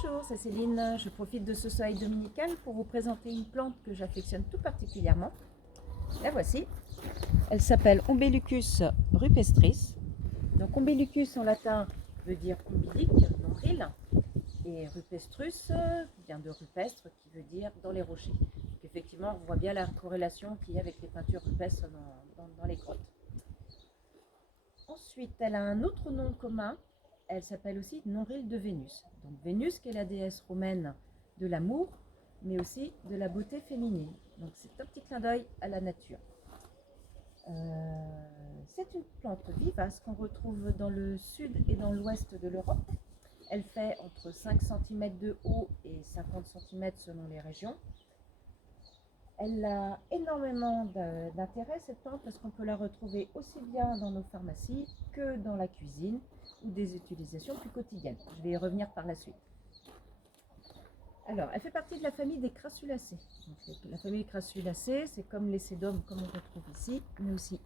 Bonjour, c'est Céline. Je profite de ce soleil dominical pour vous présenter une plante que j'affectionne tout particulièrement. La voici. Elle s'appelle Umbilicus rupestris. Donc umbilicus en latin veut dire ombilique, nombril, et rupestrus vient de rupestre qui veut dire dans les rochers. Donc effectivement, on voit bien la corrélation qu'il y a avec les peintures rupestres dans les grottes. Ensuite, elle a un autre nom commun. Elle s'appelle aussi nombril de Vénus. Donc Vénus qui est la déesse romaine de l'amour, mais aussi de la beauté féminine. Donc c'est un petit clin d'œil à la nature. C'est une plante vivace qu'on retrouve dans le sud et dans l'ouest de l'Europe. Elle fait entre 5 cm de haut et 50 cm selon les régions. Elle a énormément d'intérêt cette plante parce qu'on peut la retrouver aussi bien dans nos pharmacies que dans la cuisine ou des utilisations plus quotidiennes. Je vais y revenir par la suite. Alors, elle fait partie de la famille des Crassulacées. Donc, la famille Crassulacées, c'est comme les sédums, comme on retrouve ici, mais aussi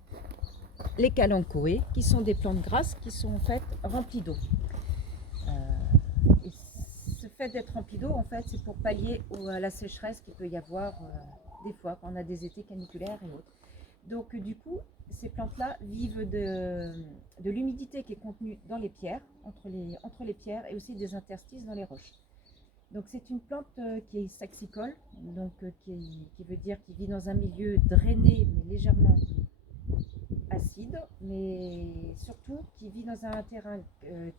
les Kalanchoé, qui sont des plantes grasses qui sont en fait remplies d'eau. Et ce fait d'être rempli d'eau, en fait, c'est pour pallier à la sécheresse qu'il peut y avoir des fois quand on a des étés caniculaires et autres. Donc du coup, ces plantes-là vivent de l'humidité qui est contenue dans les pierres, entre les pierres et aussi des interstices dans les roches. Donc c'est une plante qui est saxicole, donc qui veut dire qu'il vit dans un milieu drainé mais légèrement acide, mais surtout qui vit dans un terrain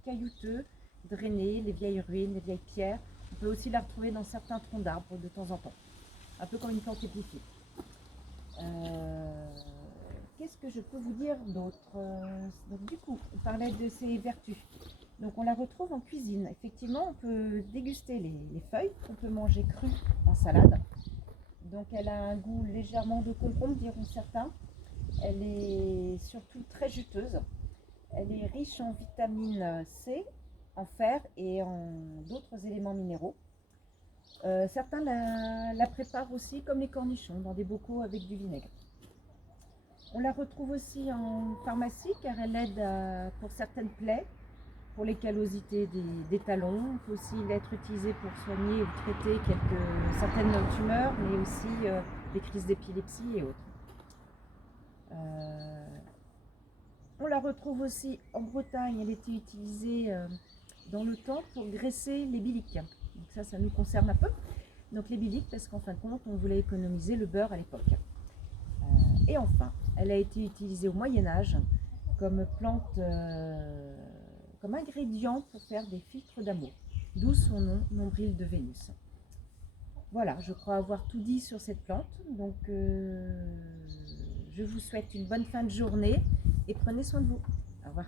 caillouteux, drainé, les vieilles ruines, les vieilles pierres. On peut aussi la retrouver dans certains troncs d'arbres de temps en temps, un peu comme une plante épiphyte. Qu'est-ce que je peux vous dire d'autre? Donc du coup, on parlait de ses vertus. Donc on la retrouve en cuisine. Effectivement, on peut déguster les feuilles, on peut manger crues en salade. Donc elle a un goût légèrement de concombre, diront certains. Elle est surtout très juteuse. Elle est riche en vitamine C, en fer et en d'autres éléments minéraux. Certains la préparent aussi comme les cornichons, dans des bocaux avec du vinaigre. On la retrouve aussi en pharmacie car elle aide pour certaines plaies, pour les callosités des talons. On peut aussi l'être utilisée pour soigner ou traiter certaines tumeurs, mais aussi des crises d'épilepsie et autres. On la retrouve aussi en Bretagne. Elle était utilisée dans le temps pour graisser les biliques. Donc ça nous concerne un peu. Donc les biliques, parce qu'en fin de compte, on voulait économiser le beurre à l'époque. Et enfin, elle a été utilisée au Moyen-Âge comme plante, comme ingrédient pour faire des filtres d'amour, d'où son nom, nombril de Vénus. Voilà, je crois avoir tout dit sur cette plante. Donc, je vous souhaite une bonne fin de journée et prenez soin de vous. Au revoir.